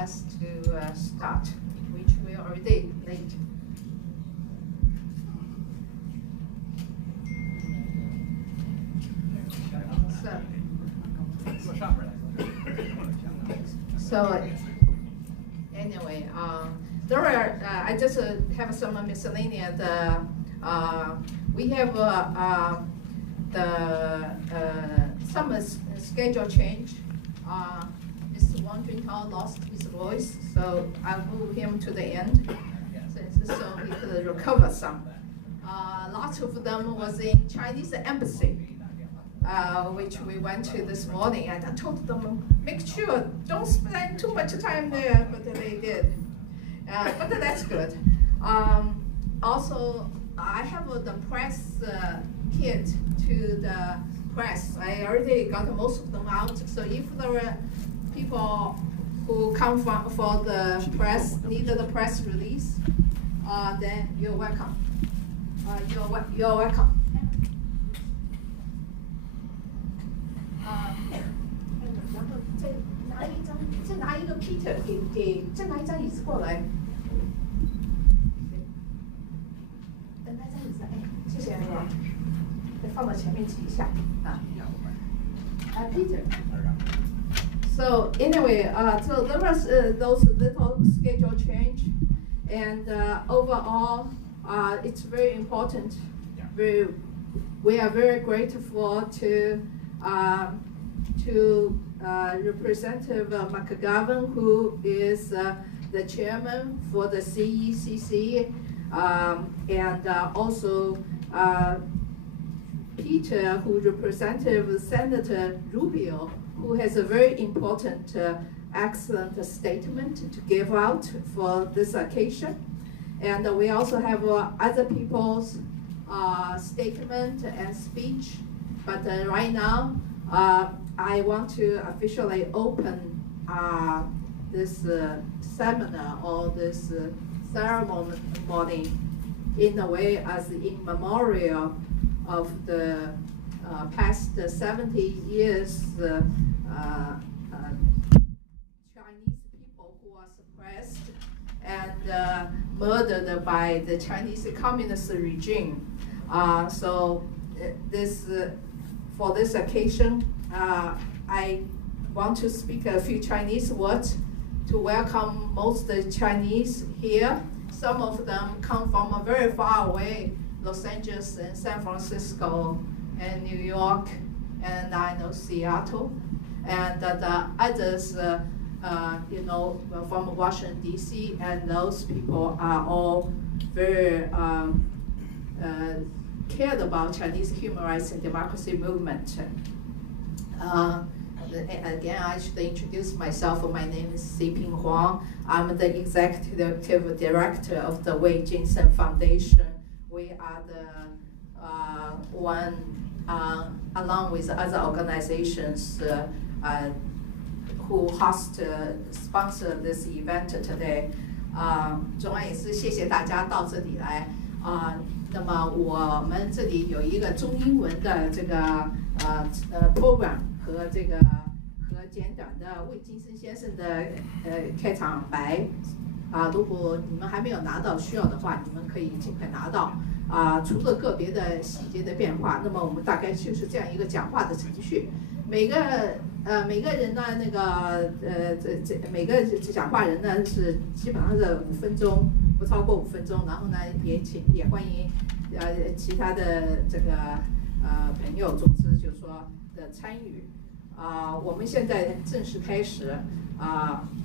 us to start, which we are already late. So anyway, there are, I just have some miscellaneous, we have some schedule change. Mr. Wang Juntao lost his voice, so I'll move him to the end so he could recover some. Lots of them was in Chinese embassy, which we went to this morning, and I told them, make sure, don't spend too much time there, but they did. But that's good. Also, I have the press kit to the press. I already got most of them out, so if there were people who come for the press, need the press release, then you're welcome. You're welcome. 然后再拿一个 Peter 再拿一张椅子过来。拿张椅子，谢谢那个，再放到前面挤一下Peter. So anyway, so there was those little schedule change, and overall, it's very important. We are very grateful to Representative McGovern, who is the chairman for the CECC, and also Peter, who represents Senator Rubio, who has a very important, excellent statement to give out for this occasion. And we also have other people's statement and speech. But right now, I want to officially open this seminar or this ceremony in a way as in memorial of the past 70 years Chinese people who are suppressed and murdered by the Chinese Communist regime. So for this occasion, I want to speak a few Chinese words to welcome most of the Chinese here. Some of them come from very far away, Los Angeles and San Francisco and New York, and I know Seattle, and the others, you know, from Washington D.C. And those people are all very cared about Chinese human rights and democracy movement. Again, I should introduce myself. My name is Siping Huang. I'm the executive director of the Wei Jinsen Foundation. We are the one, along with other organizations who sponsor this event today. 总而言之，谢谢大家到这里来。那么我们这里有一个中英文的这个program 和简短的魏京生先生的开场白。如果你们还没有拿到需要的话，你们可以尽快拿到。除了个别的细节的变化，那么我们大概就是这样一个讲话的程序。每个人呢，每个讲话人呢是基本上是5分钟，不超过5分钟。然后呢，也欢迎其他的这个朋友，总之就是说的参与。我们现在正式开始。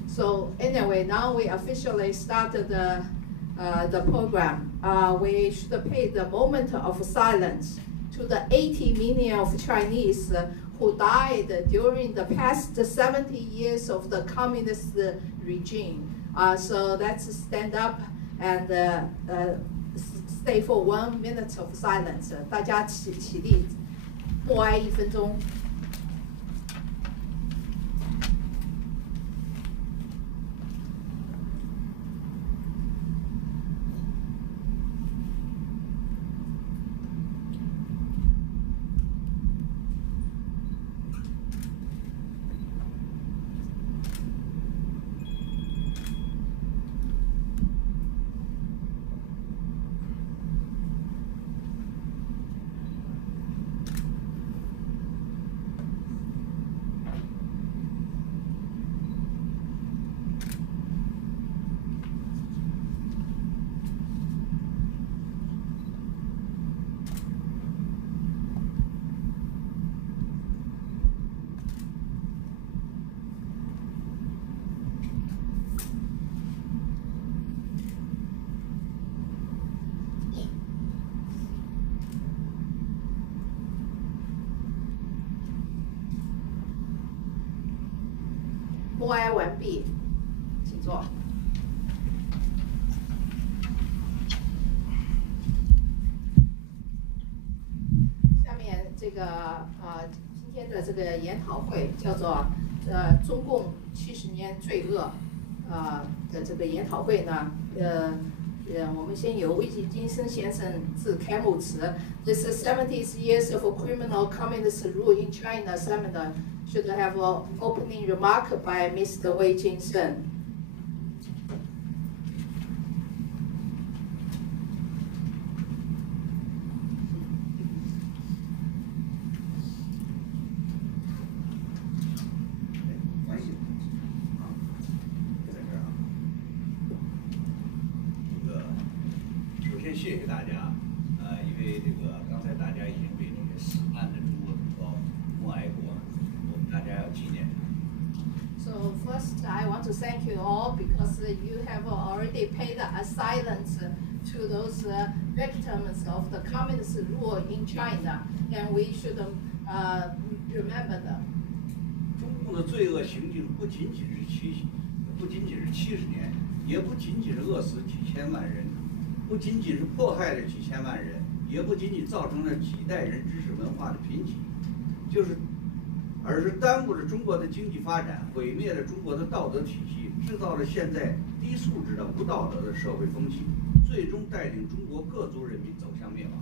So anyway, now we officially started the program. We should pay the moment of silence to the 80 million of Chinese who died during the past 70 years of the communist regime. So let's stand up and stay for 1 minute of silence. 大家起立，默哀1分钟。完毕，请坐。下面这个今天的这个研讨会叫做中共70年罪恶的这个研讨会呢，我们先由魏京生先生致开幕词。This 70 years of criminal communist rule in China seminar should have an opening remark by Mr. 魏京生。谢谢大家，因为这个刚才大家已经为这个死难的中国同胞默哀过，我们大家要纪念。So first, I want to thank you all because you have already paid a silence to those victims of the communist rule in China, and we should remember them. 中共的罪恶行径不仅仅是70年，也不仅仅是饿死几千万人。不仅仅是迫害了几千万人，也不仅仅造成了几代人知识文化的贫瘠，而是耽误了中国的经济发展，毁灭了中国的道德体系，制造了现在低素质的无道德的社会风气，最终带领中国各族人民走向灭亡。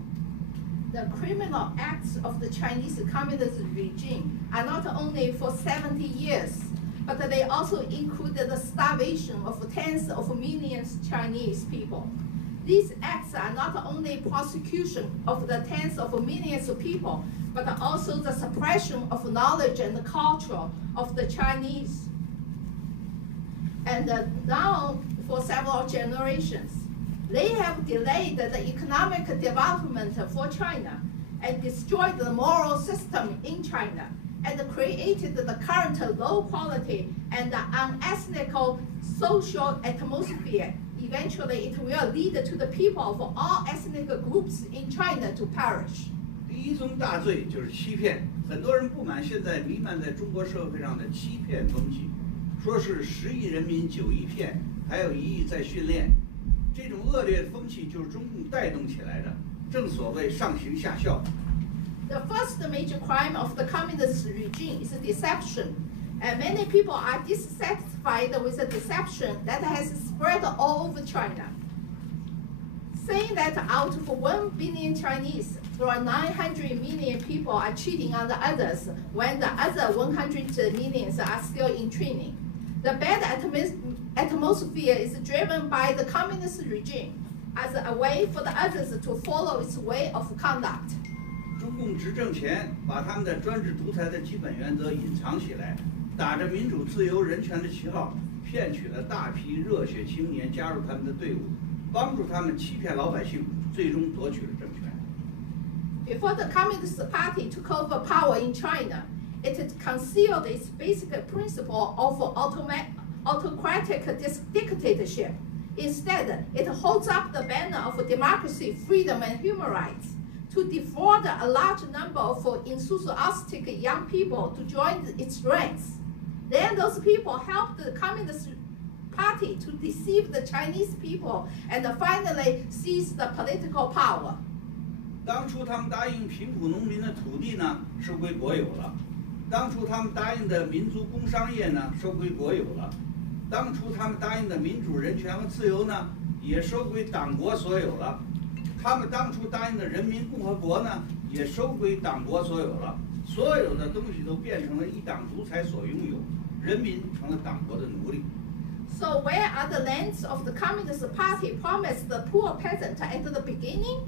The criminal acts of the Chinese communist regime are not only for 70 years, but they also included the starvation of tens of millions of Chinese people. These acts are not only prosecution of the tens of millions of people, but also the suppression of knowledge and culture of the Chinese. And now, for several generations, they have delayed the economic development for China and destroyed the moral system in China and created the current low quality and unethical social atmosphere. Eventually, it will lead to the people of all ethnic groups in China to perish. 第一宗大罪就是欺骗，很多人不满现在弥漫在中国社会上的欺骗风气，说是10亿人民9亿骗，还有1亿在训练。这种恶劣的风气就是中共带动起来的，正所谓上行下效。The first major crime of the communist regime is deception. And many people are dissatisfied with the deception that has spread all over China. Saying that out of 1 billion Chinese, there are 900 million people are cheating on the others, when the other 100 millions are still in training. The bad atmosphere is driven by the communist regime as a way for the others to follow its way of conduct. 中共执政前，把他们的专制独裁的基本原则隐藏起来。打着民主、自由、人权的旗号，骗取了大批热血青年加入他们的队伍，帮助他们欺骗老百姓，最终夺取了政权。Before the Communist Party took over power in China, it concealed its basic principle of autocratic dictatorship. Instead, it holds up the banner of democracy, freedom, and human rights to defraud a large number of enthusiastic young people to join its ranks. Then those people helped the Communist Party to deceive the Chinese people and finally seize the political power. 当初他们答应贫苦农民的土地呢，收归国有了；当初他们答应的民族工商业呢，收归国有了；当初他们答应的民主、人权和自由呢，也收归党国所有了。他们当初答应的人民共和国呢，也收归党国所有了。所有的东西都变成了一党独裁所拥有，人民成了党国的奴隶。So where are the lands of the Communist Party promised the poor peasant at the beginning?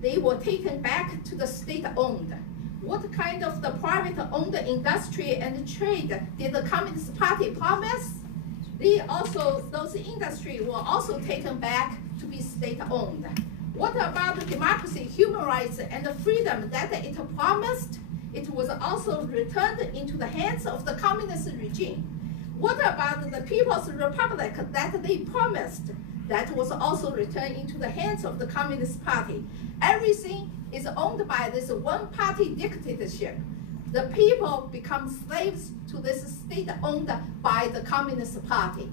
They were taken back to the state-owned. What kind of the private-owned industry and trade did the Communist Party promise? Those industries were also taken back to be state-owned. What about the democracy, human rights, and the freedom that it promised? It was also returned into the hands of the communist regime. What about the People's Republic that they promised? That was also returned into the hands of the Communist Party. Everything is owned by this one-party dictatorship. The people become slaves to this state owned by the Communist Party.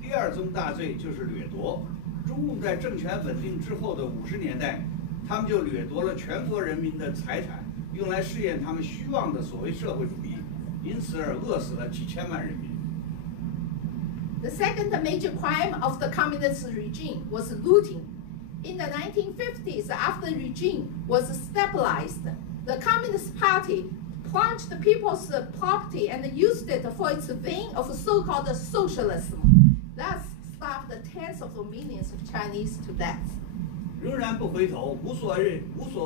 第二宗大罪就是掠夺。中共在政权稳定之后的50年代，他们就掠夺了全国人民的财产，用来试验他们虚妄的所谓社会主义，因此而饿死了几千万人民。The second major crime of the communist regime was looting. In the 1950s, after the regime was stabilized, the Communist Party plunged the people's property and used it for its vein of so-called socialism, thus starved tens of millions of Chinese to death. 仍然不回头，无所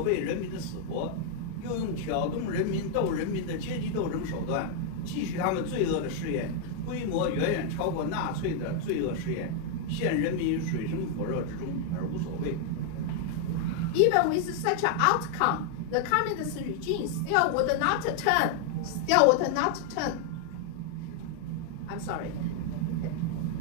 谓人民的死活，又用挑动人民、斗人民的阶级斗争手段，继续他们罪恶的试验，规模远远超过纳粹的罪恶试验，陷人民于水深火热之中而无所谓。Even with such an outcome, the communist regime still would not turn. I'm sorry.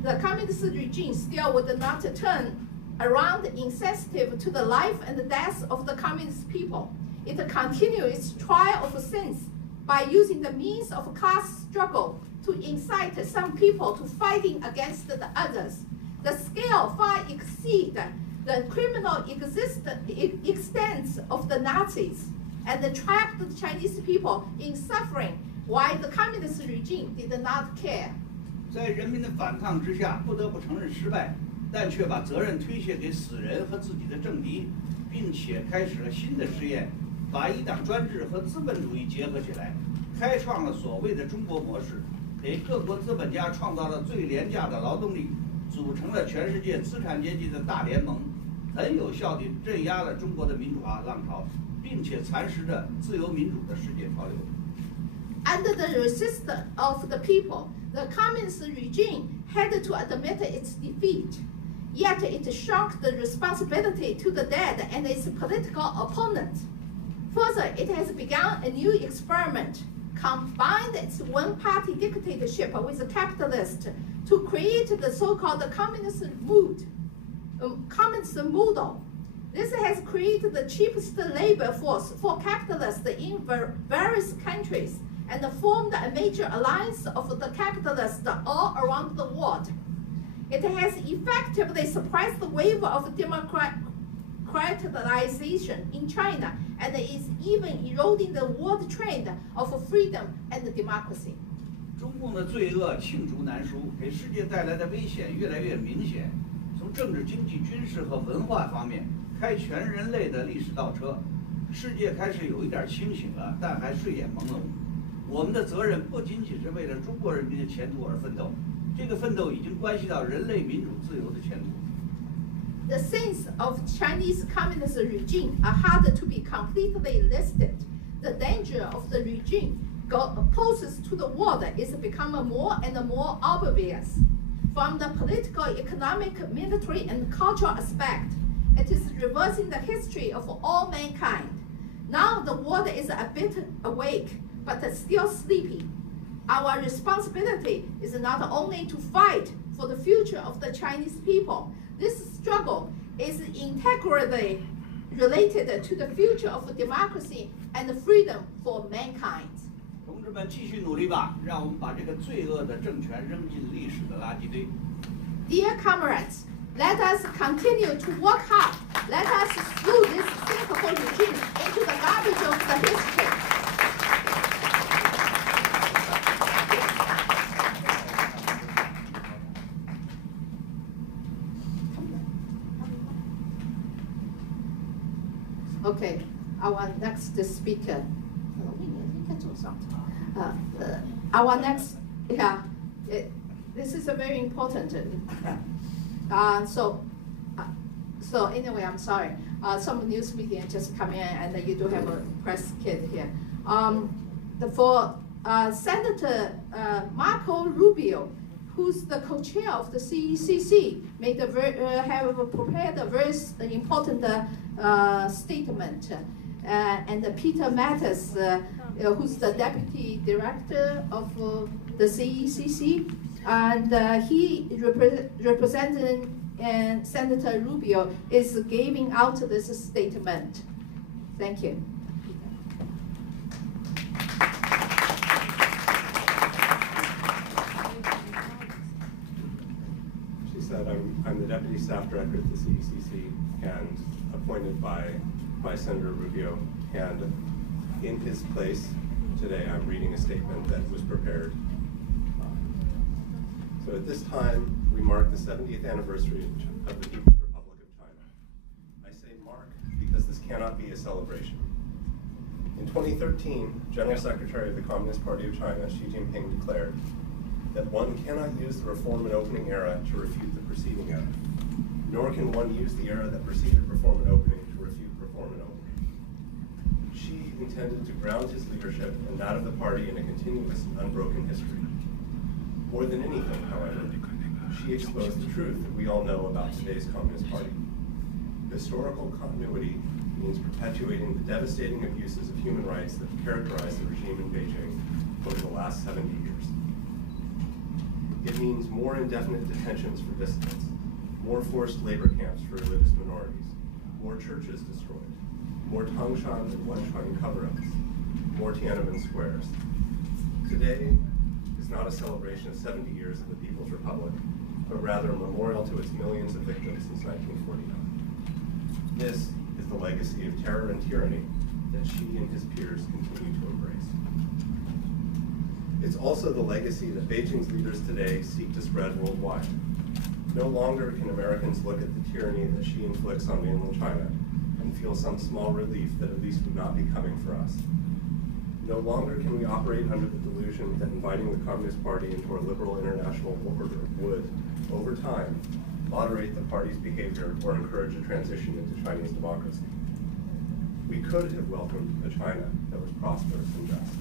The communist regime still would not turn around insensitive to the life and death of the communist people. It continued its trial of sins by using the means of class struggle to incite some people to fighting against the others. The scale far exceeds the criminal extent of the Nazis and trapped the Chinese people in suffering, while the communist regime did not care. 在人民的反抗之下，不得不承认失败，但却把责任推卸给死人和自己的政敌，并且开始了新的试验，把一党专制和资本主义结合起来，开创了所谓的中国模式，给各国资本家创造了最廉价的劳动力，组成了全世界资产阶级的大联盟，很有效地镇压了中国的民主化浪潮，并且蚕食着自由民主的世界潮流。Under the resistance of the people, the communist regime had to admit its defeat. Yet it shirked the responsibility to the dead and its political opponents. Further, it has begun a new experiment, combined its one-party dictatorship with the capitalists to create the so-called communist model. This has created the cheapest labor force for capitalists in various countries and formed a major alliance of the capitalists all around the world. It has effectively suppressed the wave of democratization in China and is even eroding the world trend of freedom and democracy. 中共的罪恶罄竹难书，给世界带来的危险越来越明显。从政治、经济、军事和文化方面开全人类的历史倒车，世界开始有一点清醒了，但还睡眼朦胧。我们的责任不仅仅是为了中国人民的前途而奋斗，这个奋斗已经关系到人类民主自由的前途。The sins of Chinese communist regime are hard to be completely listed. The danger of the regime poses to the world is becoming more and more obvious. From the political, economic, military, and cultural aspect, it is reversing the history of all mankind. Now the world is a bit awake, but still sleepy. Our responsibility is not only to fight for the future of the Chinese people. This struggle is integrally related to the future of democracy and freedom for mankind. 同志们，继续努力吧！让我们把这个罪恶的政权扔进历史的垃圾堆。Dear comrades, let us continue to work hard. Let us throw this sinful regime into the garbage of the history. Okay, our next speaker. Our next, this is a very important. So anyway, I'm sorry. Some news media just come in, and you do have a press kit here. Senator Marco Rubio, who's the co-chair of the CECC, have prepared a very important statement. And Peter Mattis, who's the deputy director of the CECC, and he representing Senator Rubio is giving out this statement. Thank you. said, I'm the Deputy Staff Director at the CECC and appointed by Senator Rubio. And in his place today, I'm reading a statement that was prepared. So at this time, we mark the 70th anniversary of the People's Republic of China. I say mark because this cannot be a celebration. In 2013, General Secretary of the Communist Party of China, Xi Jinping, declared that one cannot use the Reform and Opening era to refute the preceding era, nor can one use the era that preceded Reform and Opening to refute Reform and Opening. Xi intended to ground his leadership and that of the party in a continuous and unbroken history. More than anything, however, Xi exposed the truth that we all know about today's Communist Party. Historical continuity means perpetuating the devastating abuses of human rights that characterized the regime in Beijing over the last 70 years. It means more indefinite detentions for dissidents, more forced labor camps for religious minorities, more churches destroyed, more Tangshan and Wenchuan cover-ups, more Tiananmen squares. Today is not a celebration of 70 years of the People's Republic, but rather a memorial to its millions of victims since 1949. This is the legacy of terror and tyranny that Xi and his peers continue to embrace. It's also the legacy that Beijing's leaders today seek to spread worldwide. No longer can Americans look at the tyranny that Xi inflicts on mainland China and feel some small relief that at least would not be coming for us. No longer can we operate under the delusion that inviting the Communist Party into our liberal international order would, over time, moderate the party's behavior or encourage a transition into Chinese democracy. We could have welcomed a China that was prosperous and just,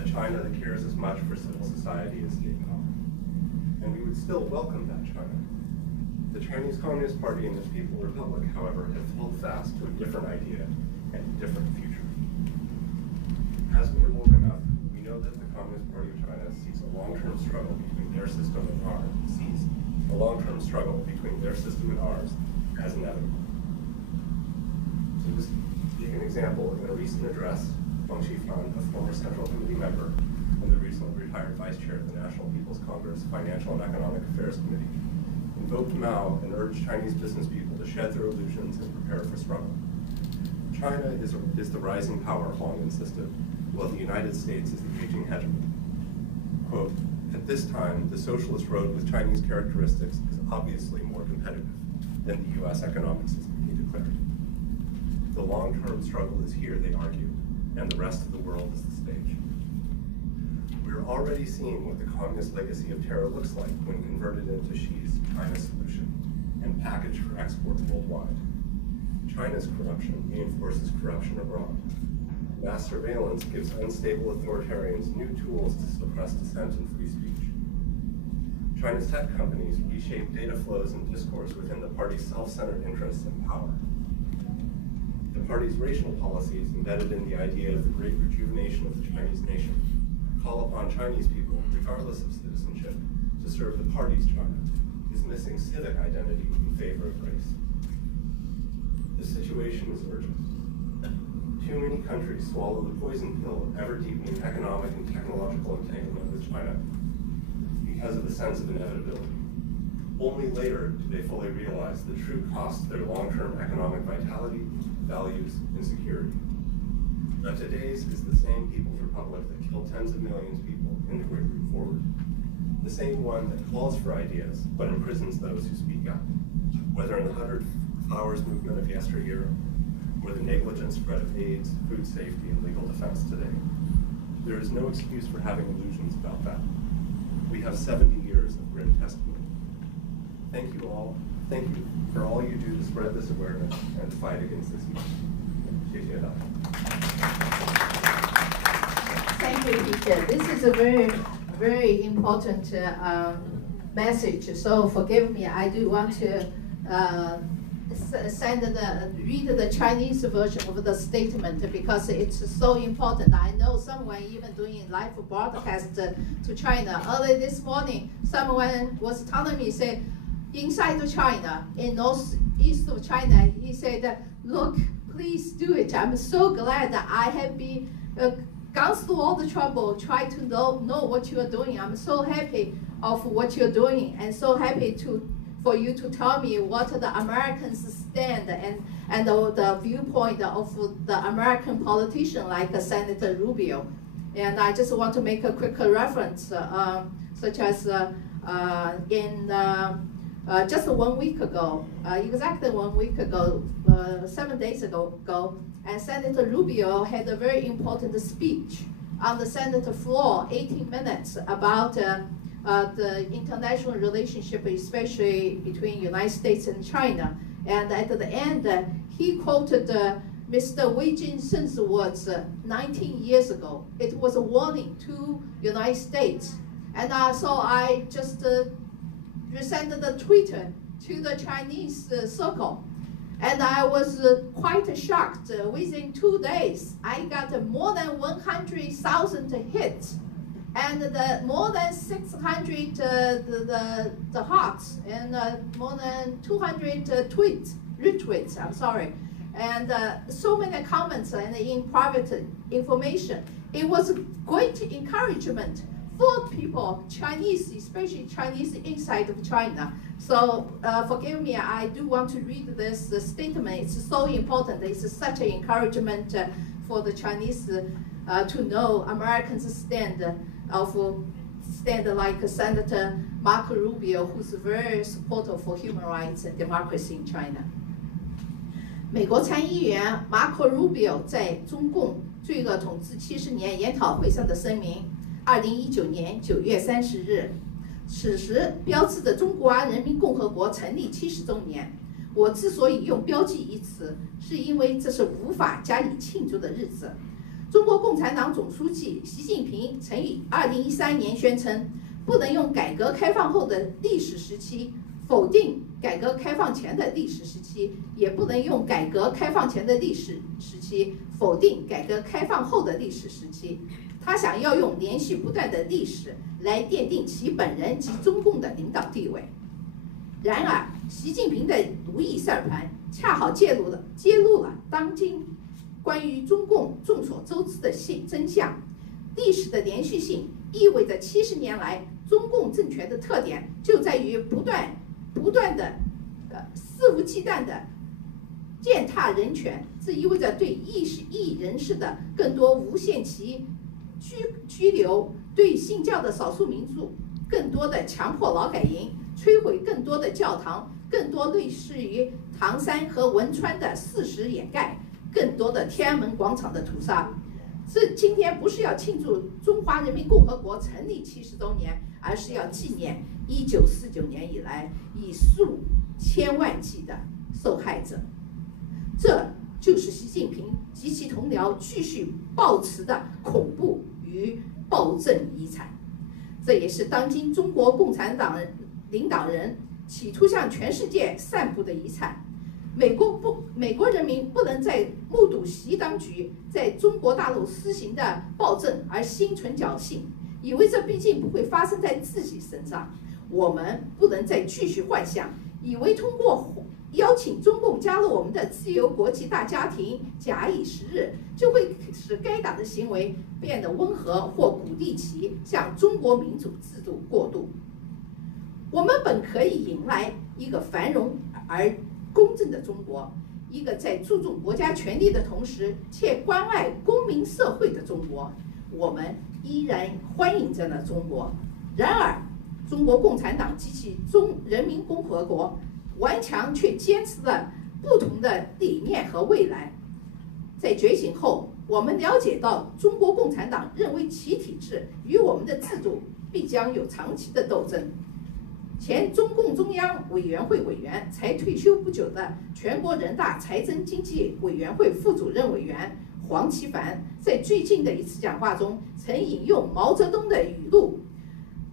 a China that cares as much for civil society as state power. And we would still welcome that China. The Chinese Communist Party and its People's Republic, however, have held fast to a different idea and a different future. As we are woken up, we know that the Communist Party of China sees a long-term struggle between their system and ours, as inevitable. So just to take an example, in a recent address, Wang Qifan, a former Central Committee member and the recently retired Vice Chair of the National People's Congress Financial and Economic Affairs Committee, invoked Mao and urged Chinese business people to shed their illusions and prepare for struggle. China is the rising power, Huang insisted, while the United States is the aging hegemon. Quote, at this time, the socialist road with Chinese characteristics is obviously more competitive than the US economic system, he declared. The long-term struggle is here, they argued, and the rest of the world is the stage. We're already seeing what the communist legacy of terror looks like when converted into Xi's China solution and packaged for export worldwide. China's corruption reinforces corruption abroad. Mass surveillance gives unstable authoritarians new tools to suppress dissent and free speech. China's tech companies reshape data flows and discourse within the party's self-centered interests and power. The party's racial policies, embedded in the idea of the great rejuvenation of the Chinese nation, call upon Chinese people, regardless of citizenship, to serve the party's China, dismissing civic identity in favor of race. The situation is urgent. Too many countries swallow the poison pill of ever-deepening economic and technological entanglement with China because of a sense of inevitability. Only later do they fully realize the true cost of their long-term economic vitality, values, and security. But today's is the same People's Republic that killed tens of millions of people in the Great Leap Forward. The same one that calls for ideas, but imprisons those who speak out, whether in the 100 Flowers movement of yesteryear, or the negligent spread of AIDS, food safety, and legal defense today. There is no excuse for having illusions about that. We have 70 years of grim testimony. Thank you all. Thank you for all you do to spread this awareness and fight against this evil. Thank you, teacher. This is a very, very important message. So forgive me, I do want to read the Chinese version of the statement because it's so important. I know someone even doing live broadcast to China. Early this morning, someone was telling me, say, inside China, in northeast of China, he said, look, please do it. I'm so glad that I have been gone through all the trouble, try to know what you are doing. I'm so happy of what you're doing and so happy to for you to tell me what the Americans stand and the viewpoint of the American politician like Senator Rubio. And I just want to make a quick reference, such as just 1 week ago, exactly 1 week ago, 7 days ago, and Senator Rubio had a very important speech on the Senate floor, 18 minutes, about the international relationship, especially between United States and China. And at the end, he quoted Mr. Wei Jingshen's words 19 years ago. It was a warning to United States. And so I just sent the tweet to the Chinese circle. And I was quite shocked. Within 2 days, I got more than 100,000 hits, and more than 600 the hearts, and more than 200 retweets. I'm sorry, and so many comments and in private information. It was a great encouragement for people, Chinese, especially Chinese inside of China. So forgive me, I do want to read this statement. It's so important. It's such an encouragement for the Chinese to know Americans stand like Senator Marco Rubio, who's very supportive for human rights and democracy in China. 美国参议员 Marco Rubio 在中共罪恶统治70年研讨会上的声明，2019年9月30日，此时标志着中华人民共和国成立70周年。我之所以用标记一词，是因为这是无法加以庆祝的日子。中国共产党总书记习近平曾于2013年宣称，不能用改革开放后的历史时期否定改革开放前的历史时期，也不能用改革开放前的历史时期否定改革开放后的历史时期。他想要用连续不断的历史来奠定其本人及中共的领导地位。然而，习近平的如意算盘恰好揭露了当今关于中共众所周知的真相。历史的连续性意味着70年来中共政权的特点就在于不断的肆无忌惮的践踏人权，这意味着对异议人士的更多无限期拘留，对信教的少数民族更多的强迫劳改营，摧毁更多的教堂，更多类似于唐山和汶川的事实掩盖，更多的天安门广场的屠杀。今天不是要庆祝中华人民共和国成立70周年，而是要纪念1949年以来以数千万计的受害者。这就是习近平及其同僚继续抱持的恐怖与暴政遗产，这也是当今中国共产党领导人企图向全世界散布的遗产。美国人民不能在目睹习当局在中国大陆施行的暴政而心存侥幸，以为这毕竟不会发生在自己身上。我们不能再继续幻想，以为通过邀请中共加入我们的自由国际大家庭，假以时日，就会使该党的行为变得温和，或鼓励其向中国民主制度过渡。我们本可以迎来一个繁荣而公正的中国，一个在注重国家权力的同时且关爱公民社会的中国。我们依然欢迎这样的中国。然而，中国共产党及其人民共和国顽强却坚持了不同的理念和未来。在觉醒后，我们了解到中国共产党认为其体制与我们的制度必将有长期的斗争。前中共中央委员会委员、才退休不久的全国人大财政经济委员会副主任委员黄奇帆，在最近的一次讲话中曾引用毛泽东的语录，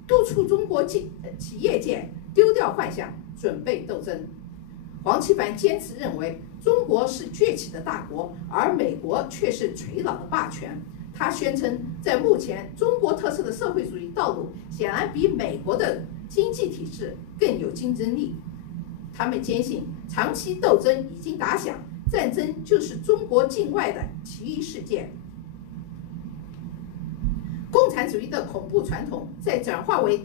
督促中国企业界丢掉幻想，准备斗争。黄奇帆坚持认为，中国是崛起的大国，而美国却是垂老的霸权。他宣称，在目前中国特色的社会主义道路显然比美国的经济体制更有竞争力。他们坚信，长期斗争已经打响，战争就是中国境外的其余事件。共产产主义的恐怖传统，再转化为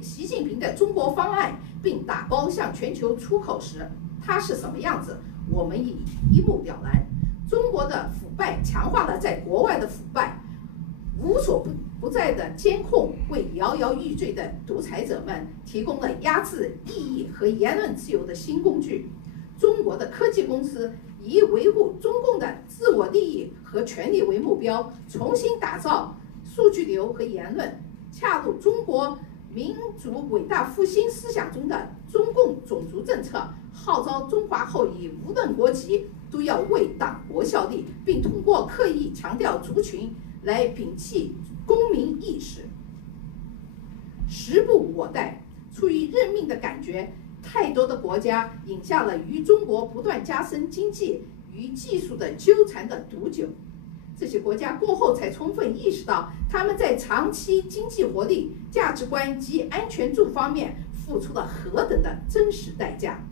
习近平的中国方案，并打包向全球出口时，它是什么样子？我们已一目了然。中国的腐败强化了在国外的腐败，无所不在的监控为摇摇欲坠的独裁者们提供了压制异议和言论自由的新工具。中国的科技公司以维护中共的自我利益和权利为目标，重新打造数据流和言论，恰入中国民主伟大复兴思想中的中共种族政策，号召中华后裔无论国籍都要为党国效力，并通过刻意强调族群来摒弃公民意识。时不我待，出于认命的感觉，太多的国家饮下了与中国不断加深经济与技术的纠缠的毒酒。这些国家过后才充分意识到，他们在长期经济活力、价值观及安全度方面付出了何等的真实代价。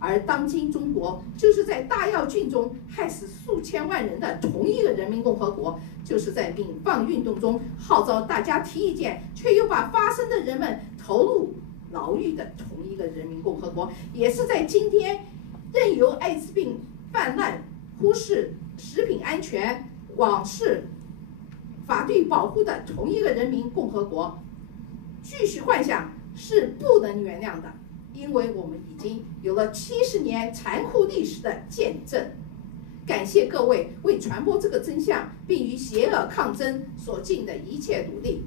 而当今中国就是在大跃进中害死数千万人的同一个人民共和国，就是在民放运动中号召大家提意见，却又把发声的人们投入牢狱的同一个人民共和国，也是在今天任由艾滋病泛滥、忽视食品安全、藐视法律保护的同一个人民共和国。继续幻想是不能原谅的，因为我们已经有了70年残酷历史的见证。感谢各位为传播这个真相并与邪恶抗争所尽的一切努力。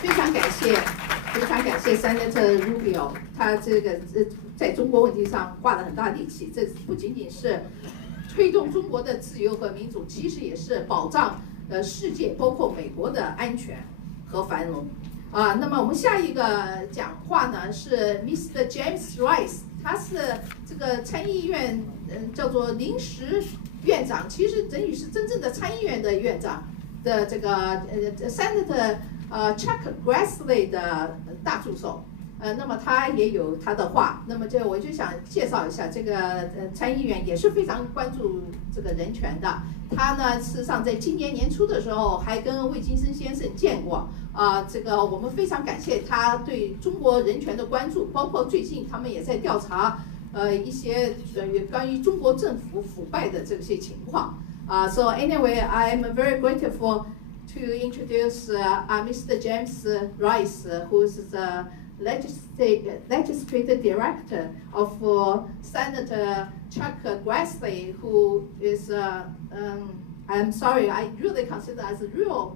非常感谢 Senator Rubio， 他这个在中国问题上花了很大力气，这不仅仅是推动中国的自由和民主，其实也是保障世界包括美国的安全和繁荣。那么我们下一个讲话呢是 Mr. James Rice， 他是这个参议院叫做临时院长，其实等于是真正的参议院的院长的这个Senator Chuck Grassley 的大助手。那么他也有他的话，那么我就想介绍一下这个参议员，也是非常关注这个人权的。他呢，事实上在今年年初的时候还跟魏京生先生见过。这个我们非常感谢他对中国人权的关注，包括最近他们也在调查一些关于中国政府腐败的这些情况。So anyway, I'm very grateful to introduce Mr. James Rice, who is the legislative director of Senator Chuck Grassley, who is, I'm sorry, I really consider as a real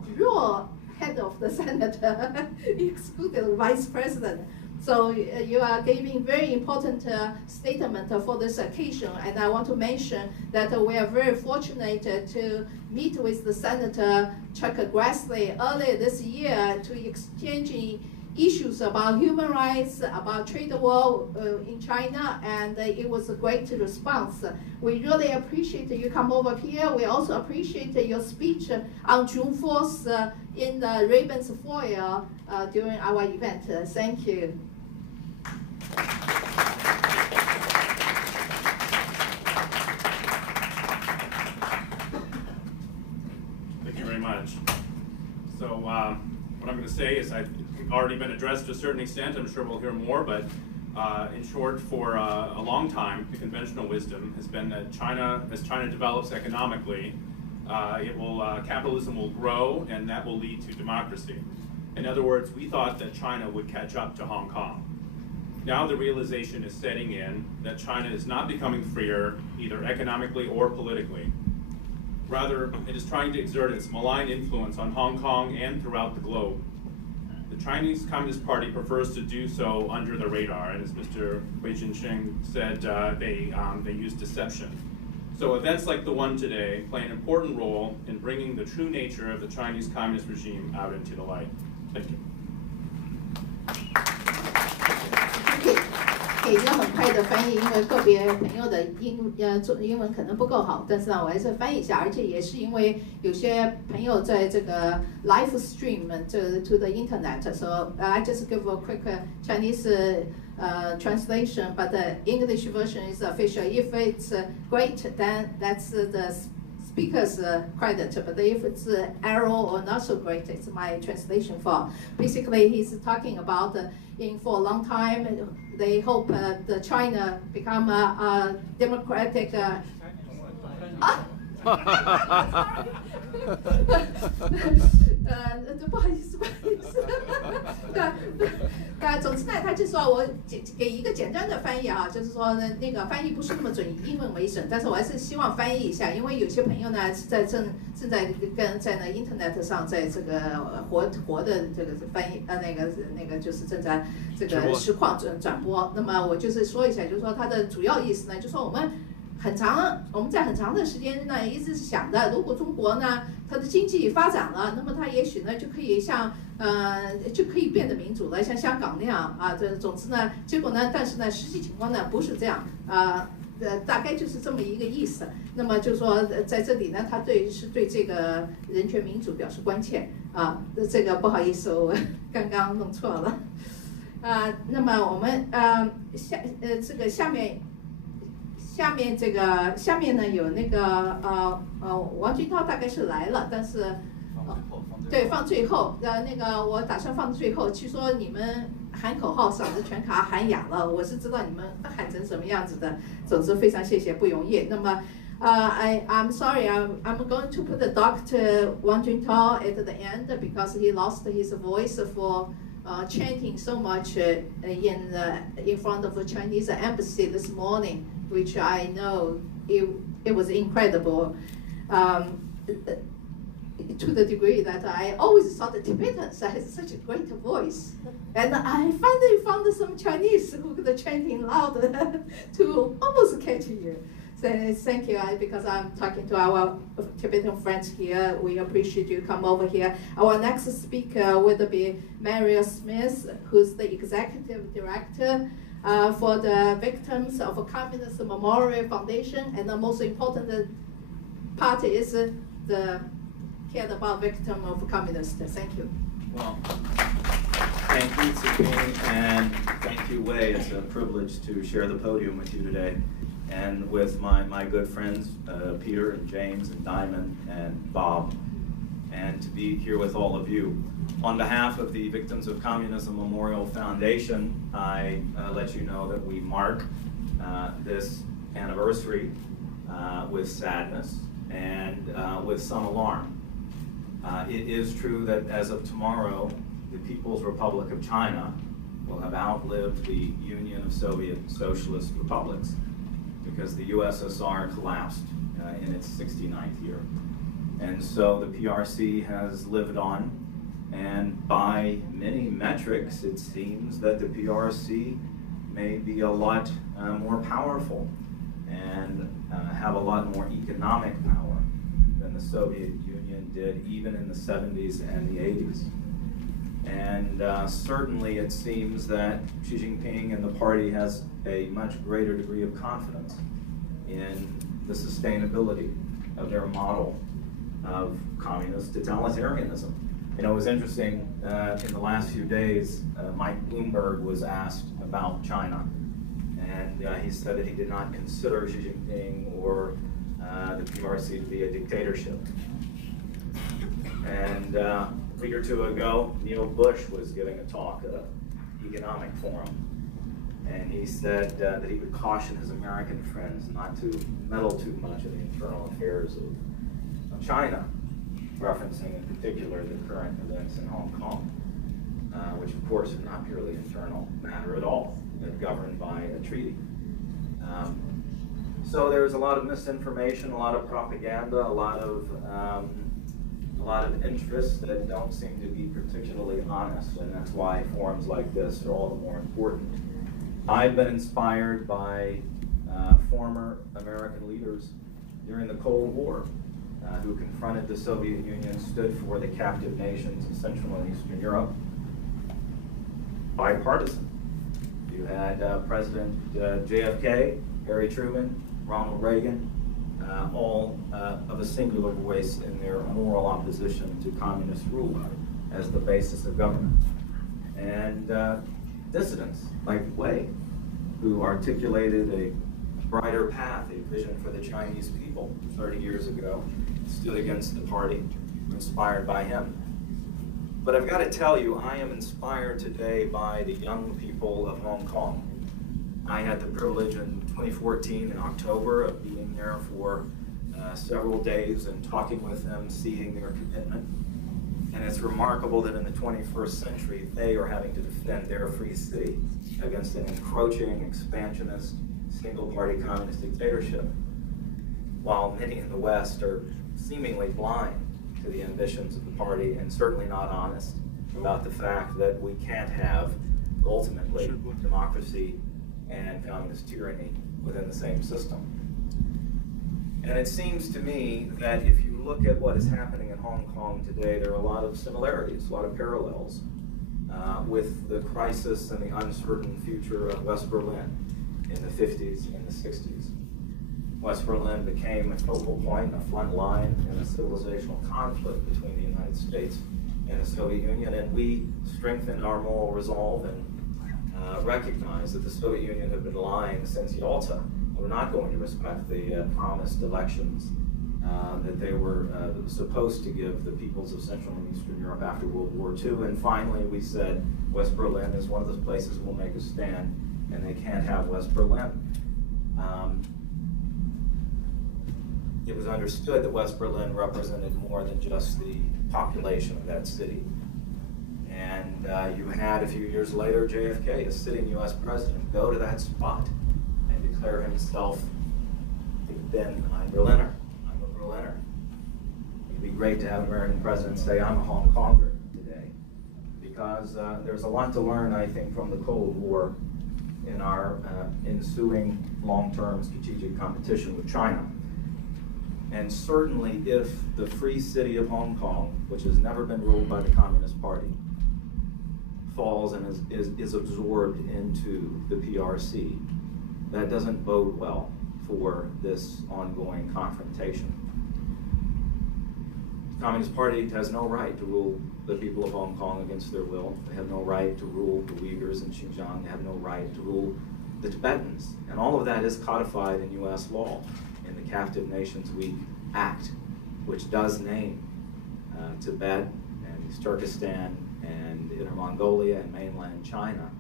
head of the Senate, excluded vice president. So you are giving very important statement for this occasion, and I want to mention that we are very fortunate to meet with the Senator Chuck Grassley earlier this year to exchange issues about human rights, about trade war in China, and it was a great response. We really appreciate you come over here. We also appreciate your speech on June 4th in the Ravens foyer during our event. Thank you. Thank you very much. So what I'm going to say is I've already been addressed to a certain extent. I'm sure we'll hear more, but in short, for a long time, the conventional wisdom has been that as China develops economically, capitalism will grow, and that will lead to democracy. In other words, we thought that China would catch up to Hong Kong. Now the realization is setting in that China is not becoming freer, either economically or politically. Rather, it is trying to exert its malign influence on Hong Kong and throughout the globe. The Chinese Communist Party prefers to do so under the radar, and as Mr. Wei Jinsheng said, they use deception. So events like the one today play an important role in bringing the true nature of the Chinese Communist regime out into the light. Thank you. 给一个很快的翻译，因为个别朋友的英文可能不够好，但是呢，我还是翻译一下，而且也是因为有些朋友在这个 live stream to the internet, so I just give a quick Chinese translation, but the English version is official. If it's great, then that's the speaker's credit, but if it's error or not so great, it's my translation fault. Basically, he's talking about for a long time, they hope the China become a democratic. 不好意思，总之呢，他就说我给一个简单的翻译啊，就是说呢，那个翻译不是那么准，英文为准，但是我还是希望翻译一下，因为有些朋友呢正在在那 Internet 上，在这个活的这个翻译那个就是正在这个实况转播。那么我就是说一下，就是说它的主要意思呢，就是说我们在很长的时间呢一直是想的，如果中国呢它的经济发展了，那么它也许呢就可以就可以变得民主了，像香港那样啊。总之呢，结果呢，但是呢，实际情况呢不是这样大概就是这么一个意思。那么就是说在这里呢，他是对这个人权民主表示关切啊。这个不好意思，我刚刚弄错了那么我们下面呢有那个王军涛大概是来了，但是对放最后那个我打算放最后。据说你们喊口号嗓子全卡喊哑了，我是知道你们喊成什么样子的。总之非常谢谢，不容易。那么I'm sorry, I'm going to put the Dr. Wang Juntao at the end because he lost his voice for chanting so much in front of the Chinese embassy this morning, which I know it was incredible. To the degree that I always thought the Tibetans had such a great voice. And I finally found some Chinese who could chanting loud to almost catch you. So thank you, because I'm talking to our Tibetan friends here. We appreciate you come over here. Our next speaker will be Maria Smith, who's the executive director for the Victims of Communist Memorial Foundation. And the most important part is the cared about victim of communists. Thank you. Well, thank you, Tsukini, and thank you, Wei. It's a privilege to share the podium with you today, and with my good friends, Peter and James and Diamond and Bob, and to be here with all of you. On behalf of the Victims of Communism Memorial Foundation, I let you know that we mark this anniversary with sadness and with some alarm. It is true that as of tomorrow, the People's Republic of China will have outlived the Union of Soviet Socialist Republics, because the USSR collapsed in its 69th year. And so the PRC has lived on, and by many metrics, it seems that the PRC may be a lot more powerful and have a lot more economic power than the Soviet Union did even in the 70s and the 80s. And certainly it seems that Xi Jinping and the party has a much greater degree of confidence in the sustainability of their model of communist totalitarianism. You know, it was interesting, in the last few days, Mike Bloomberg was asked about China, and he said that he did not consider Xi Jinping or the PRC to be a dictatorship. And a week or two ago, Neil Bush was giving a talk at an economic forum, and he said that he would caution his American friends not to meddle too much in the internal affairs of China, referencing in particular the current events in Hong Kong, which of course are not purely internal matter at all. They're governed by a treaty. So there's a lot of misinformation, a lot of propaganda, a lot of interests that don't seem to be particularly honest, and that's why forums like this are all the more important. I've been inspired by former American leaders during the Cold War who confronted the Soviet Union, stood for the captive nations in Central and Eastern Europe. Bipartisan. You had President JFK, Harry Truman, Ronald Reagan, all of a singular voice in their moral opposition to communist rule as the basis of government. And dissidents like Wei, who articulated a brighter path, a vision for the Chinese people 30 years ago, stood against the party, inspired by him. But I've got to tell you, I am inspired today by the young people of Hong Kong. I had the privilege in 2014 in October of being there for several days and talking with them, seeing their commitment. And it's remarkable that in the 21st century, they are having to defend their free city against an encroaching, expansionist, single-party communist dictatorship, while many in the West are seemingly blind to the ambitions of the party and certainly not honest about the fact that we can't have, ultimately, democracy and communist tyranny within the same system. And it seems to me that if you look at what is happening in Hong Kong today, there are a lot of similarities, a lot of parallels with the crisis and the uncertain future of West Berlin in the 50s and the 60s. West Berlin became a focal point, a front line in a civilizational conflict between the United States and the Soviet Union, and we strengthened our moral resolve and recognized that the Soviet Union had been lying since Yalta. We're not going to respect the promised elections that they were supposed to give the peoples of Central and Eastern Europe after World War II. And finally, we said West Berlin is one of those places we'll make a stand, and they can't have West Berlin. It was understood that West Berlin represented more than just the population of that city. And you had, a few years later, JFK, a sitting U.S. president, go to that spot and declare himself to have been a Berliner. I'm a Berliner. It'd be great to have an American president say, I'm a Hong Konger today. Because there's a lot to learn, I think, from the Cold War in our ensuing long-term strategic competition with China. And certainly if the free city of Hong Kong, which has never been ruled by the Communist Party, falls and is absorbed into the PRC, that doesn't bode well for this ongoing confrontation. The Communist Party has no right to rule the people of Hong Kong against their will. They have no right to rule the Uyghurs in Xinjiang. They have no right to rule the Tibetans. And all of that is codified in US law in the Captive Nations Week Act, which does name Tibet and East Turkestan and Inner Mongolia and mainland China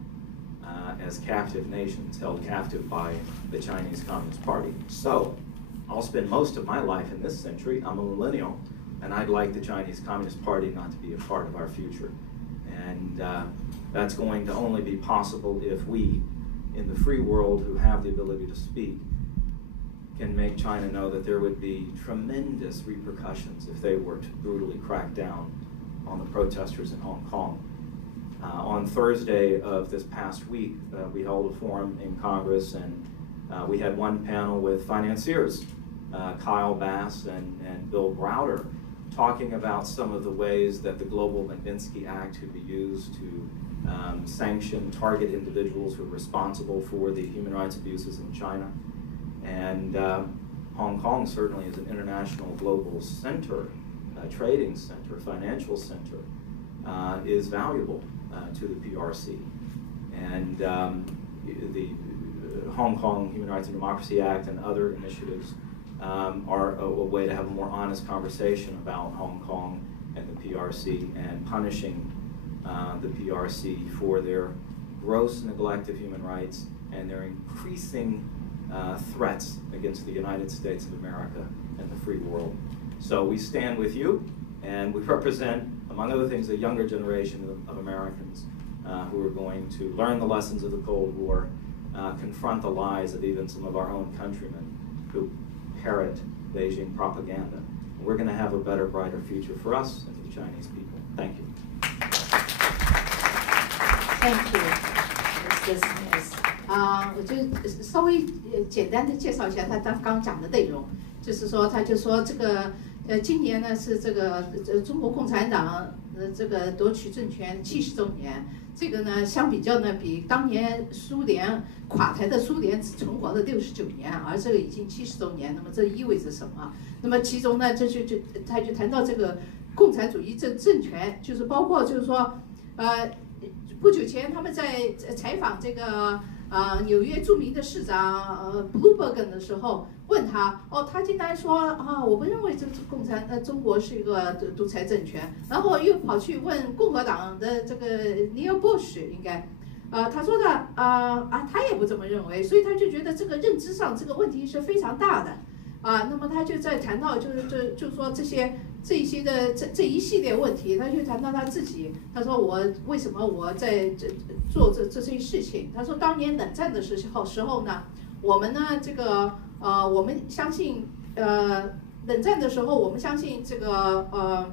as captive nations held captive by the Chinese Communist Party. So I'll spend most of my life in this century. I'm a millennial, and I'd like the Chinese Communist Party not to be a part of our future. And that's going to only be possible if we, in the free world who have the ability to speak, can make China know that there would be tremendous repercussions if they were to brutally crack down on the protesters in Hong Kong. On Thursday of this past week, we held a forum in Congress, and we had one panel with financiers, Kyle Bass and Bill Browder, talking about some of the ways that the Global Magnitsky Act could be used to sanction, target individuals who are responsible for the human rights abuses in China. And Hong Kong certainly is an international global center, trading center, financial center, is valuable to the PRC. And the Hong Kong Human Rights and Democracy Act and other initiatives are a way to have a more honest conversation about Hong Kong and the PRC and punishing the PRC for their gross neglect of human rights and their increasing threats against the United States of America and the free world. So we stand with you, and we represent, among other things, a younger generation of Americans who are going to learn the lessons of the Cold War, confront the lies of even some of our own countrymen who parrot Beijing propaganda. And we're going to have a better, brighter future for us and for the Chinese people. Thank you. Thank you, Mr. Smith. 我就稍微简单的介绍一下他刚讲的内容，就是说，他就说这个今年呢是这个中国共产党这个夺取政权70周年，这个呢相比较呢比当年苏联垮台的苏联只存活了69年，而这个已经70周年，那么这意味着什么？那么其中呢，他就谈到这个共产主义政权，就是包括就是说不久前他们在采访这个纽约著名的市长Bloomberg 的时候，问他，他竟然说我不认为这中国是一个独裁政权，然后又跑去问共和党的这个Neil Bush 应该。他说的他也不这么认为，所以他就觉得这个认知上这个问题是非常大的那么他就在谈到就是说这一些的这一系列问题，他就谈到他自己，他说我为什么我在做这些事情？他说当年冷战的时候呢，我们呢这个我们相信冷战的时候我们相信这个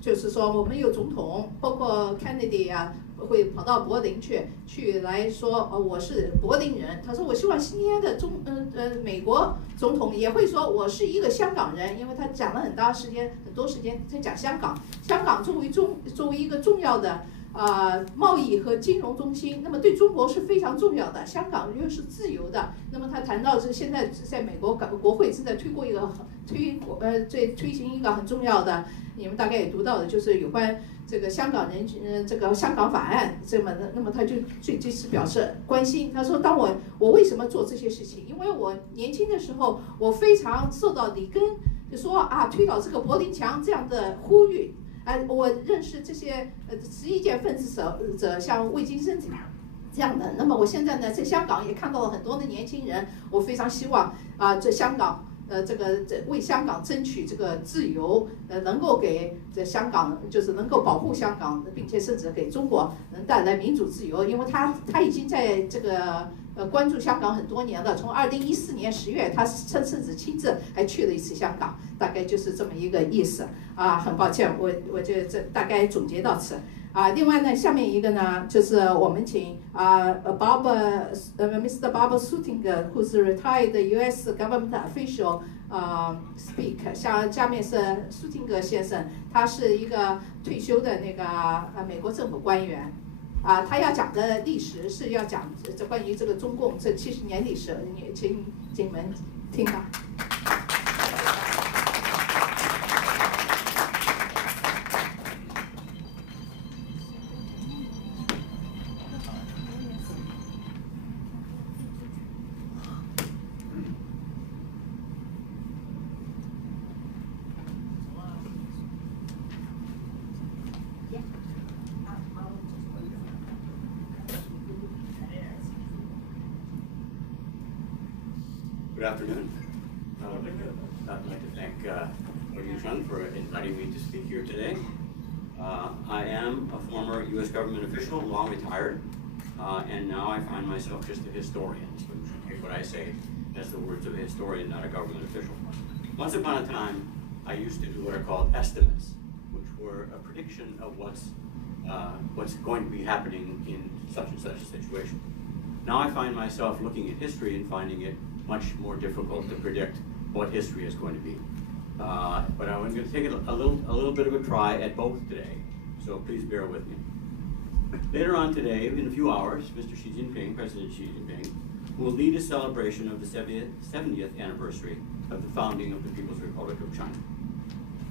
就是说我们有总统，包括 Kennedy 会跑到柏林去来说我是柏林人。他说我希望今天的美国总统也会说我是一个香港人，因为他讲了很多时间在讲香港。香港作为一个重要的贸易和金融中心，那么对中国是非常重要的。香港又是自由的，那么他谈到是现在在美国国会正在推行一个很重要的，你们大概也读到的，就是有关这个香港这个香港法案那么他就对这次表示关心。他说当我为什么做这些事情？因为我年轻的时候我非常受到里根就说推倒这个柏林墙这样的呼吁。我认识这些11届分子者，像魏京生这样的。那么我现在呢，在香港也看到了很多的年轻人，我非常希望在香港为香港争取这个自由，能够给香港就是能够保护香港，并且甚至给中国能带来民主自由，因为他已经在这个关注香港很多年了。从2014年10月，他甚至亲自还去了一次香港，大概就是这么一个意思很抱歉，我就这大概总结到此另外呢，下面一个呢，就是我们请Mr. Bob Suttinger，who's a retired U.S. government official speak。下面是苏廷格先生，他是一个退休的那个美国政府官员他要讲的历史是要讲关于这个中共这70年历史，请你们听吧。Good afternoon. I'd like to thank魏京生for inviting me to speak here today. I am a former U.S. government official, long retired, and now I find myself just a historian. So you should take what I say as the words of a historian, not a government official. Once upon a time, I used to do what are called estimates, which were a prediction of what's going to be happening in such and such a situation. Now I find myself looking at history and finding it much more difficult to predict what history is going to be. But I'm going to take a little bit of a try at both today, so please bear with me. Later on today, in a few hours, Mr. Xi Jinping, President Xi Jinping, will lead a celebration of the 70th anniversary of the founding of the People's Republic of China.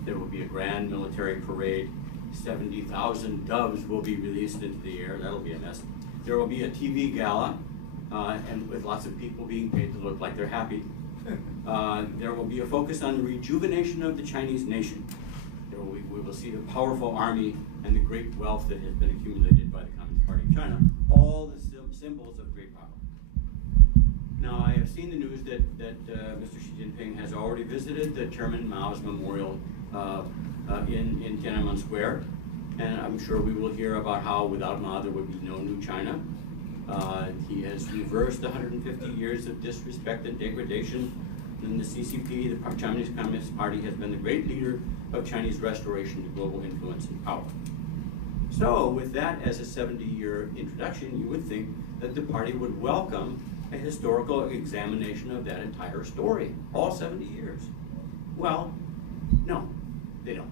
There will be a grand military parade. 70,000 doves will be released into the air. That'll be a mess. There will be a TV gala, and with lots of people being paid to look like they're happy. There will be a focus on the rejuvenation of the Chinese nation. We will see the powerful army and the great wealth that has been accumulated by the Communist Party of China, all the symbols of great power. Now, I have seen the news that Mr. Xi Jinping has already visited the Chairman Mao's memorial in Tiananmen Square, and I'm sure we will hear about how without Mao there would be no new China. He has reversed 150 years of disrespect and degradation, and the CCP, the Chinese Communist Party, has been the great leader of Chinese restoration to global influence and power. So, with that as a 70-year introduction, you would think that the party would welcome a historical examination of that entire story, all 70 years. Well, no, they don't.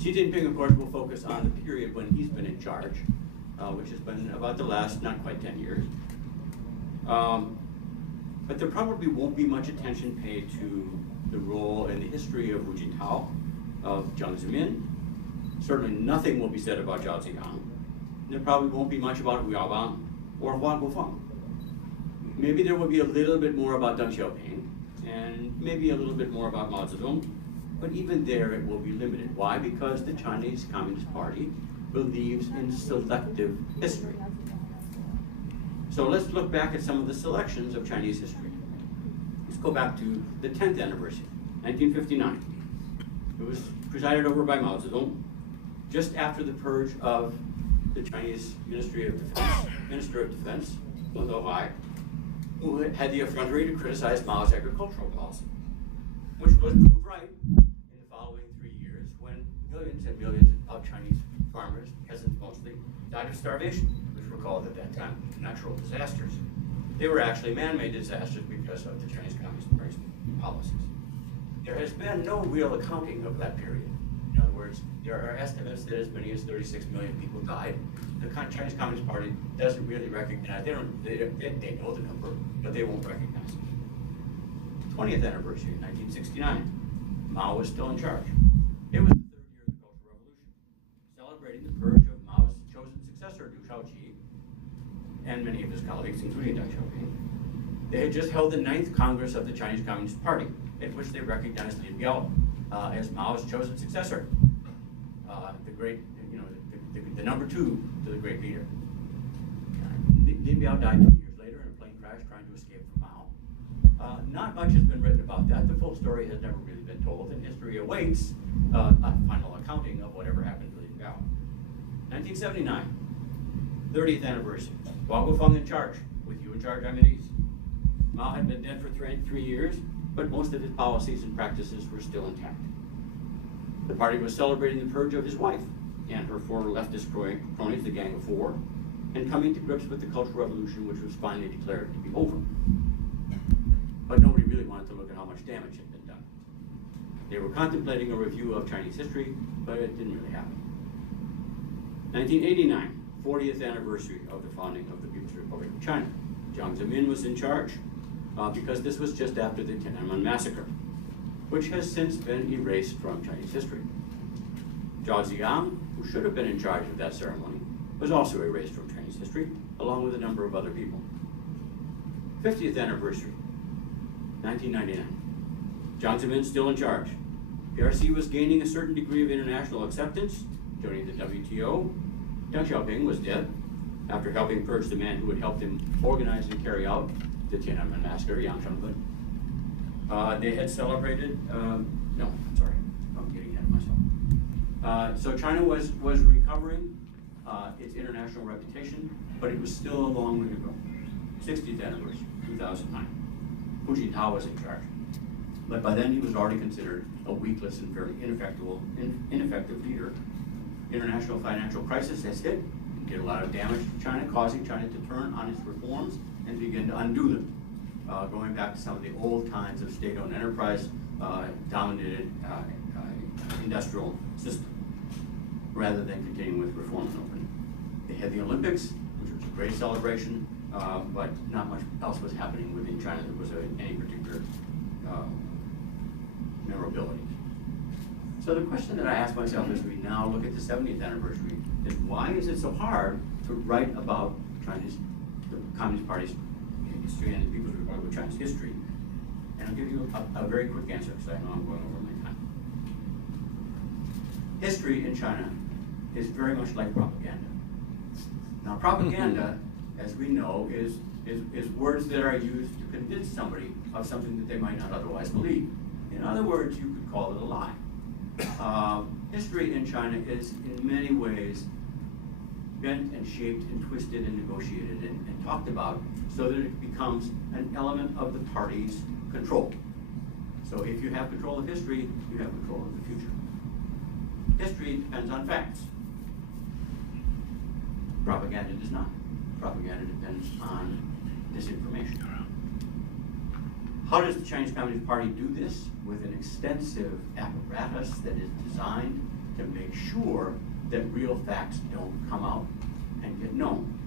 Xi Jinping, of course, will focus on the period when he's been in charge, which has been about the last, not quite 10 years. But there probably won't be much attention paid to the role and the history of Hu Jintao, of Jiang Zemin. Certainly nothing will be said about Zhao Ziyang. There probably won't be much about Hu Yaobang or Hua Guofeng. Maybe there will be a little bit more about Deng Xiaoping, and maybe a little bit more about Mao Zedong, but even there it will be limited. Why? Because the Chinese Communist Party believes in selective history. So let's look back at some of the selections of Chinese history. Let's go back to the 10th anniversary, 1959. It was presided over by Mao Zedong just after the purge of the Chinese Minister of Defense, Deng Xiaoping, who had the effrontery to criticize Mao's agricultural policy, which was proved right in the following 3 years when millions and millions of Chinese farmers, peasants mostly, died of starvation, which were called at that time natural disasters. They were actually man-made disasters because of the Chinese Communist Party's policies. There has been no real accounting of that period. In other words, there are estimates that as many as 36 million people died. The Chinese Communist Party doesn't really recognize, they know the number, but they won't recognize it. 20th anniversary, 1969. Mao was still in charge. It was the 3rd year of the Cultural Revolution, celebrating the purge of Mao's chosen successor, Liu Shaoqi, and many of his colleagues, including Deng Xiaoping. They had just held the 9th Congress of the Chinese Communist Party, at which they recognized Lin Biao as Mao's chosen successor, the great, the number 2 to the great leader. Lin Biao died 2 years later in a plane crash trying to escape from Mao. Not much has been written about that. The full story has never really been told, and history awaits a final accounting of whatever happened to Lin Biao. 1979, 30th anniversary. Hua Guofeng in charge. With you in charge, I'm at ease. Mao had been dead for 3 years, but most of his policies and practices were still intact. The party was celebrating the purge of his wife and her 4 leftist cronies, the Gang of 4, and coming to grips with the Cultural Revolution, which was finally declared to be over. But nobody really wanted to look at how much damage had been done. They were contemplating a review of Chinese history, but it didn't really happen. 1989, 40th anniversary of the founding of the People's Republic of China. Jiang Zemin was in charge because this was just after the Tiananmen massacre, which has since been erased from Chinese history. Zhao Ziyang, who should have been in charge of that ceremony, was also erased from Chinese history, along with a number of other people. 50th anniversary, 1999. Jiang Zemin still in charge. PRC was gaining a certain degree of international acceptance, joining the WTO. Deng Xiaoping was dead after helping purge the man who had helped him organize and carry out the Tiananmen massacre, Yang Shenghen. They had celebrated, I'm getting ahead of myself. So China was recovering its international reputation, but it was still a long way to go. 60th anniversary, 2009. Hu Jintao was in charge. But by then he was already considered a weakless and very ineffective leader. International financial crisis has hit, did a lot of damage to China, causing China to turn on its reforms and begin to undo them, going back to some of the old kinds of state-owned enterprise dominated industrial system, rather than continuing with reform and opening. They had the Olympics, which was a great celebration, but not much else was happening within China that was any particular memorability. So the question that I ask myself as we now look at the 70th anniversary is, why is it so hard to write about the Communist Party's history and the People's Republic of China's history? And I'll give you a very quick answer, because I know I'm going over my time. History in China is very much like propaganda. Now, propaganda, as we know, is words that are used to convince somebody of something that they might not otherwise believe. In other words, you could call it a lie. History in China is in many ways bent and shaped and twisted and negotiated and talked about so that it becomes an element of the party's control. So if you have control of history, you have control of the future. History depends on facts. Propaganda does not. Propaganda depends on disinformation. How does the Chinese Communist Party do this? With an extensive apparatus that is designed to make sure that real facts don't come out and get known.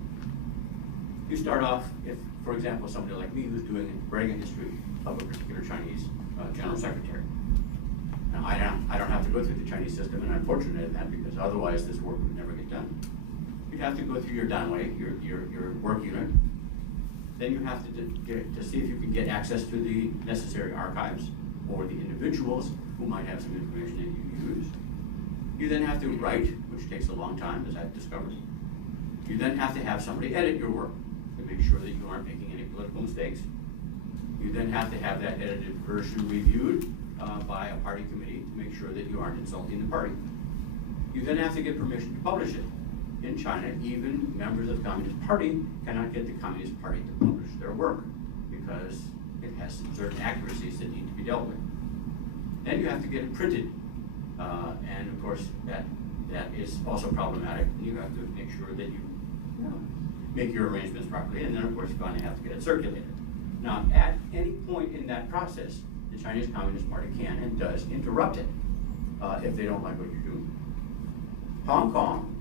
You start off, if, for example, somebody like me who's writing a history of a particular Chinese general secretary. Now, I don't have to go through the Chinese system, and I'm fortunate in that, because otherwise this work would never get done. You have to go through your Danwei, your work unit. Then you have to see if you can get access to the necessary archives or the individuals who might have some information that you use. You then have to write, which takes a long time, as I've discovered. You then have to have somebody edit your work to make sure that you aren't making any political mistakes. You then have to have that edited version reviewed by a party committee to make sure that you aren't insulting the party. You then have to get permission to publish it. In China, even members of the Communist Party cannot get the Communist Party to publish their work because it has some certain accuracies that need to be dealt with. Then you have to get it printed. And of course, that is also problematic. You have to make sure that you make your arrangements properly. And then of course, you finally have to get it circulated. Now, at any point in that process, the Chinese Communist Party can and does interrupt it if they don't like what you're doing. Hong Kong